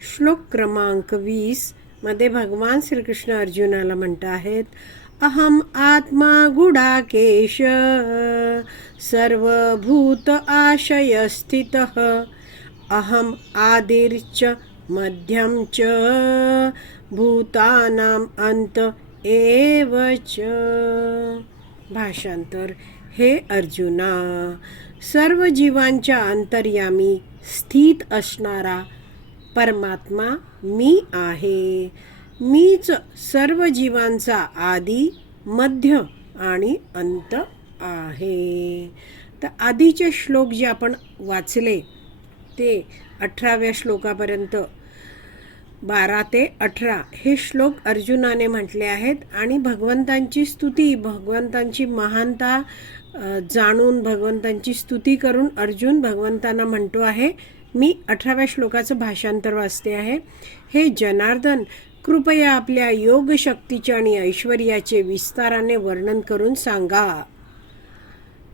श्लोक क्रमांक वीसमध्ये भगवान श्रीकृष्ण अर्जुनाला म्हणत आहेत अहम आत्मा गुडाकेश सर्वभूत आशय स्थित अहम आदिर्च मध्यम च भूतानाम अंत एव च। भाषांतर हे अर्जुना सर्व जीवांच्या अंतर्यामी स्थित असणारा परमात्मा मी आहे. मीच सर्व जीवांचा आदी मध्य आणि अंत आहे. तर आधीचे श्लोक जे आपण वाचले ते अठराव्या श्लोकापर्यंत बारा ते अठरा हे श्लोक अर्जुनाने म्हटले आहेत आणि भगवंतांची स्तुती भगवंतांची महानता जाणून भगवंतांची स्तुती करून अर्जुन भगवंतांना म्हणतो आहे मी अठराव्या श्लोकाचं भाषांतर वाचते आहे. हे जनार्दन कृपया आपल्या योग शक्तीचे आणि ऐश्वर्याचे विस्ताराने वर्णन करून सांगा.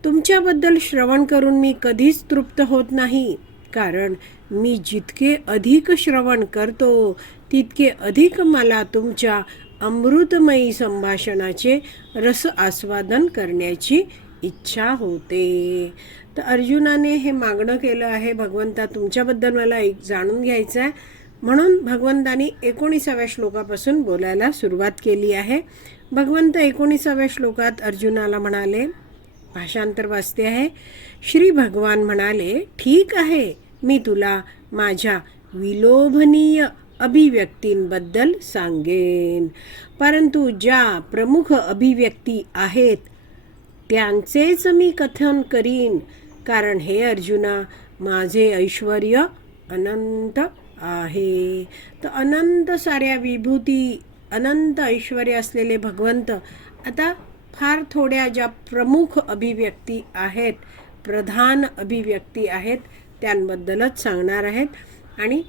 तुमच्याबद्दल श्रवण करून मी कधीच तृप्त होत नाही कारण मी जितके अधिक श्रवण करतो तितके अधिक मला तुमच्या अमृतमयी संभाषणाचे रस आस्वादन करण्याची इच्छा होते. तर अर्जुनाने हे मागणं केलं आहे भगवंता तुमच्याबद्दल मला एक जाणून घ्यायचं आहे म्हणून भगवंतानी एकोणीसाव्या श्लोकापासून बोलायला सुरुवात केली आहे. भगवंत एकोणीसाव्या श्लोकात अर्जुनाला म्हणाले भाषांतर वाचते आहे. श्री भगवान म्हणाले ठीक आहे मी तुला माझ्या विलोभनीय अभिव्यक्तींबद्दल सांगेन. परंतु ज्या प्रमुख अभिव्यक्ती आहेत त्यांचेच मी कथन करीन. कारण हे अर्जुना माझे ऐश्वर अनंत आहे. तर अनंत साऱ्या विभूती अनंत ऐश्वर असलेले भगवंत आता फार थोड्या ज्या प्रमुख अभिव्यक्ती आहेत प्रधान अभिव्यक्ती आहेत त्यांबद्दलच सांगणार आहेत. आणि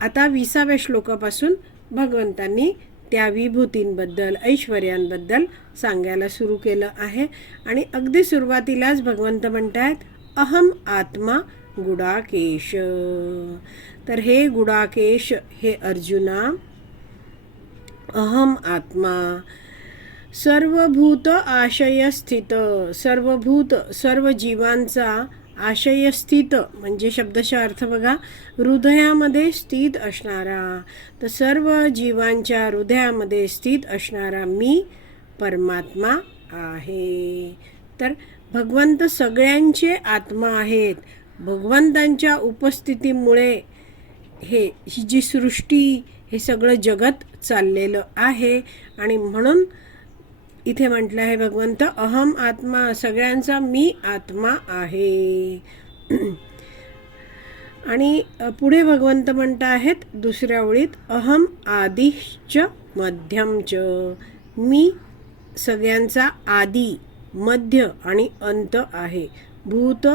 आता विसाव्या श्लोकापासून भगवंतांनी त्या विभूतींबद्दल ऐश्वर्यांबद्दल सांगायला सुरू केलं आहे. आणि अगदी सुरुवातीलाच भगवंत म्हणतायत अहम आत्मा गुडाकेश. तर हे गुडाकेश हे अर्जुना अहम आत्मा सर्वभूत आशय स्थित सर्वभूत सर्व जीवांचा आशय स्थित म्हणजे शब्दशः अर्थ बघा हृदयामध्ये स्थित असणारा. तर सर्व जीवांच्या हृदयामध्ये स्थित असणारा मी परमात्मा आहे. तर भगवंत सगळ्यांचे आत्मा आहेत. भगवंतांच्या उपस्थितीमुळे हे ही जी सृष्टी हे सगळं जगत चाललेलं आहे. आणि म्हणून इथे म्हटलं आहे भगवंत अहम आत्मा सगळ्यांचा मी आत्मा आहे. आणि पुढे भगवंत म्हणत आहेत दुसऱ्या ओळीत अहम आदिश्च मध्यम च मी सगळ्यांचा आदी मध्य आणि अंत आहे. भूत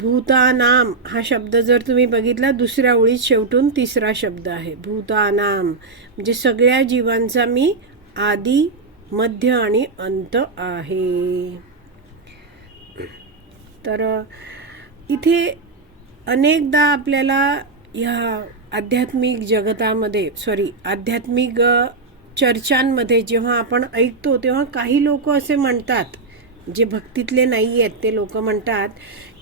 भूतानाम हा शब्द जर तुम्ही बघितला दुसऱ्या ओळीत शेवटून तिसरा शब्द आहे. भूतानाम. म्हणजे सगळ्या जीवांचा मी आदी मध्य आणि अंत आहे. तर इथे अनेकदा आपल्याला ह्या आध्यात्मिक जगतामध्ये सॉरी आध्यात्मिक चर्चांमध्ये जेव्हा आपण ऐकतो तेव्हा काही लोक असे म्हणतात जे भक्तीतले नाही आहेत ते लोक म्हणतात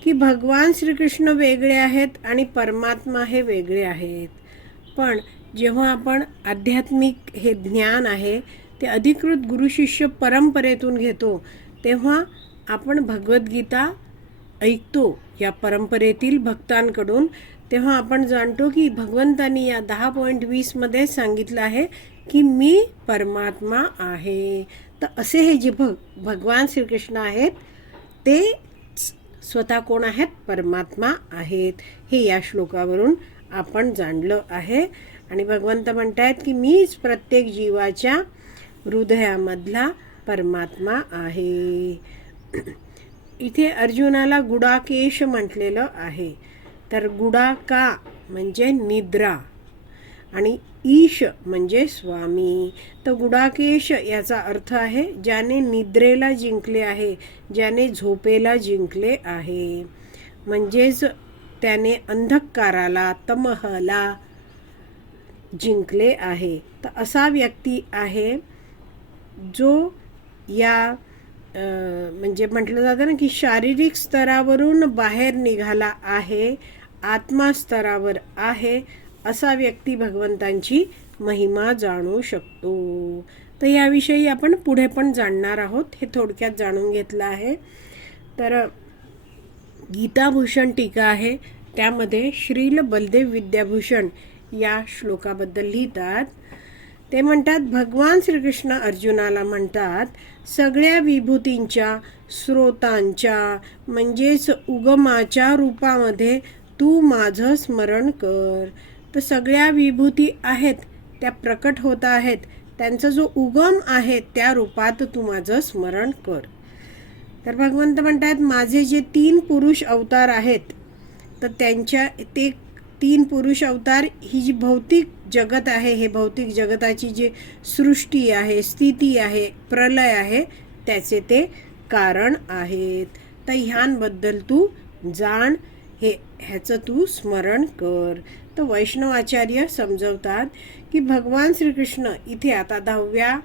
की भगवान श्रीकृष्ण वेगळे आहेत आणि परमात्मा हे वेगळे आहेत. पण जेव्हा आपण आध्यात्मिक हे ज्ञान आहे ते अधिकृत गुरुशिष्य परंपरेतून घेतो तेव्हा आपण भगवद्गीता ऐकतो या परंपरेतील भक्तांकडून. तेव्हा आपण जाणतो की भगवंतांनी या दहा पॉईंट वीसमध्ये सांगितलं आहे की मी परमात्मा आहे. तर असे हे जे भग भगवान श्रीकृष्ण आहेत ते स्वतः कोण आहेत? परमात्मा आहेत. हे या श्लोकावरून आपण जाणलं आहे. आणि भगवंत म्हणतायत की मीच प्रत्येक जीवाच्या हृदयामधला परमात्मा आहे. इथे अर्जुनाला गुडाकेश म्हटलेलं आहे. तर गुडाका म्हणजे निद्रा. आणि ईश म्हणजे स्वामी. तर गुडाकेश याचा अर्थ आहे ज्याने निद्रेला जिंकले आहे ज्याने झोपेला जिंकले आहे. म्हणजेच त्याने अंधकाराला तमहला जिंकले आहे. तर असा व्यक्ती आहे जो या म्हणजे म्हटलं जातं ना की शारीरिक स्तरावरून बाहेर निघाला आहे आत्मा स्तरावर आहे असा व्यक्ती भगवंतांची महिमा जाणू शकतो. तर याविषयी आपण पुढे पण जाणणार आहोत हे थोडक्यात जाणून घेतलं आहे. तर गीताभूषण टीका आहे त्यामध्ये श्रील बलदेव विद्याभूषण या श्लोकाबद्दल लिहितात. ते म्हणतात भगवान श्रीकृष्ण अर्जुनाला म्हणतात सगळ्या विभूतींच्या स्रोतांच्या म्हणजेच उगमाच्या रूपामध्ये तू माझं स्मरण कर. तर सगळ्या विभूती आहेत त्या प्रकट होत आहेत. त्यांचा जो उगम आहे त्या रूपात तू माझं स्मरण कर. तर भगवंत म्हणतात माझे जे तीन पुरुष अवतार आहेत तर त्यांच्या ते तीन पुरुष अवतार ही जी भौतिक जगत आहे हे भौतिक जगताची जी सृष्टी आहे स्थिती आहे प्रलय आहे त्याचे ते कारण आहेत. तर ह्यांबद्दल तू जाण हे ह्याचं तू स्मरण कर. तर वैष्णवाचार्य समजवतात की भगवान श्रीकृष्ण इथे आता दहाव्या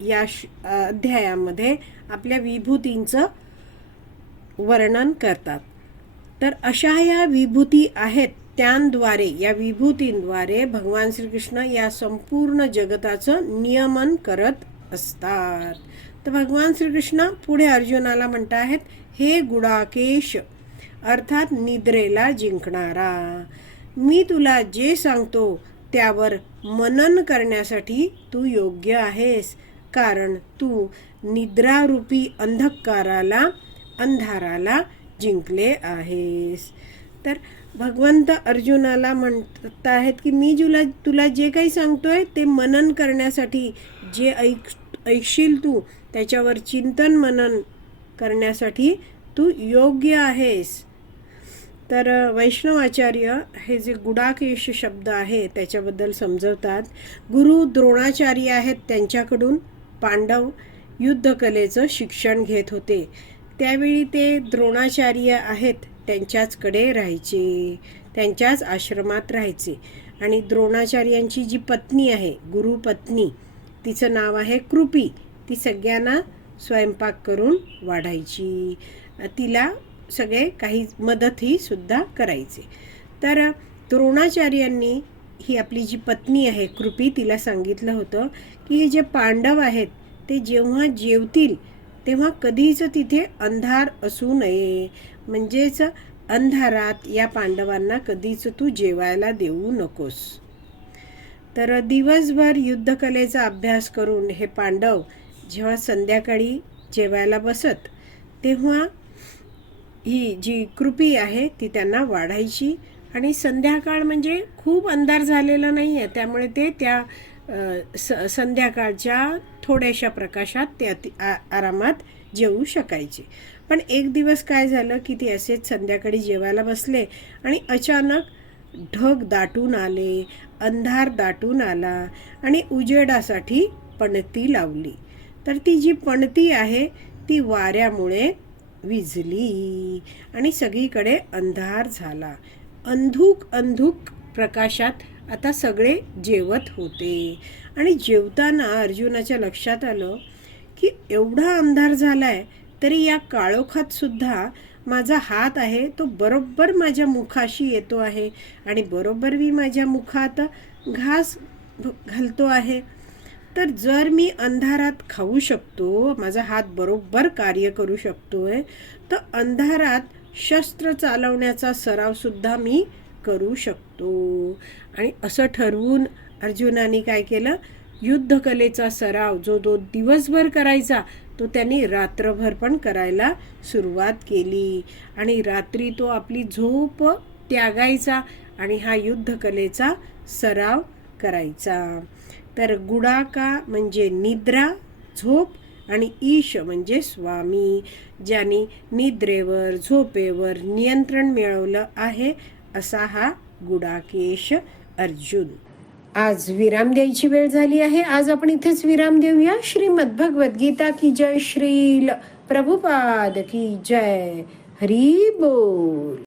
या श अध्यायामध्ये आपल्या विभूतींचं वर्णन करतात. तर अशा या विभूती आहेत त्यांद्वारे या विभूतींद्वारे भगवान श्रीकृष्ण या संपूर्ण जगताचं नियमन करत असतात. तर भगवान श्रीकृष्ण पुढे अर्जुनाला म्हणत आहेत हे गुडाकेश अर्थात निद्रेला जिंकणारा. मी तुला जे सांगतो त्यावर मनन करण्यासाठी तू योग्य आहेस. कारण तू निद्रारूपी अंधकाराला अंधाराला जिंकले आहेस. तर भगवंत अर्जुनाला म्हणत आहेत की मी तुला तुला जे काही सांगतोय ते मनन करण्यासाठी जे ऐक ऐकशील तू त्याच्यावर चिंतन मनन करण्यासाठी तू योग्य आहेस. तर वैष्णवाचार्य हे जे गुडाकेश शब्द आहे त्याच्याबद्दल समजवतात. गुरु द्रोणाचार्य आहेत त्यांच्याकडून पांडव युद्धकलेचं शिक्षण घेत होते. त्यावेळी ते द्रोणाचार्य आहेत त्यांच्याचकडे राहायचे त्यांच्याच आश्रमात राहायचे. आणि द्रोणाचार्यांची जी पत्नी आहे गुरुपत्नी तिचं नाव आहे कृपी. ती सगळ्यांना स्वयंपाक करून वाढायची. तिला सगळे काही मदतही सुद्धा करायचे. तर द्रोणाचार्यांनी ही आपली जी पत्नी आहे कृपी तिला सांगितलं होतं की हे जे पांडव आहेत ते जेव्हा जेवतील तेव्हा कधीच तिथे अंधार असू नये. म्हणजेच अंधारात या पांडवांना कधीच तू जेवायला देऊ नकोस. तर दिवसभर युद्धकलेचा अभ्यास करून हे पांडव जेव्हा संध्याकाळी जेवायला बसत तेव्हा ही जी कृपी आहे ती त्यांना वाढायची. आणि संध्याकाळ म्हणजे खूप अंधार झालेला नाही आहे त्यामुळे ते त्या स संध्याकाळच्या थोड्याशा प्रकाशात ते अति आ आरामात जेवू शकायचे. पण एक दिवस काय झालं की ते असेच संध्याकाळी जेवायला बसले आणि अचानक ढग दाटून आले अंधार दाटून आला आणि उजेडासाठी पणती लावली. तर ती जी पणती आहे ती वाऱ्यामुळे विजली. आणि सगळीकडे अंधार झाला. अंधुक अंधुक प्रकाशात आता सगळे जेवत होते. आणि जेवताना अर्जुनाच्या लक्षात आलं की एवढा अंधार झाला आहे तरी या काळोखात सुद्धा माझा हात आहे तो बरोबर माझ्या मुखाशी येतो आहे. आणि बरोबर मी माझ्या मुखात घास घालतो आहे. तर जर मी अंधारात खाऊ शकतो माझा हात बरोबर कार्य करू शकतोय तर अंधारात शस्त्र चालवण्याचा सरावसुद्धा मी करू शकतो. आणि असं ठरवून अर्जुनाने काय केलं? युद्धकलेचा सराव जो दो दिवसभर करायचा तो त्यांनी रात्रभर पण करायला सुरुवात केली. आणि रात्री तो आपली झोप त्यागायचा आणि हा युद्धकलेचा सराव करायचा. तर गुडाका म्हणजे निद्रा झोप आणि ईश म्हणजे स्वामी ज्यांनी निद्रेवर झोपेवर नियंत्रण मिळवलं आहे असा हा गुडाकेश अर्जुन. आज विराम द्यायची वेळ झाली आहे. आज आपण इथेच विराम देऊया. श्रीमद भगवत गीता की जय श्रील. प्रभुपाद की जय. हरी बोल.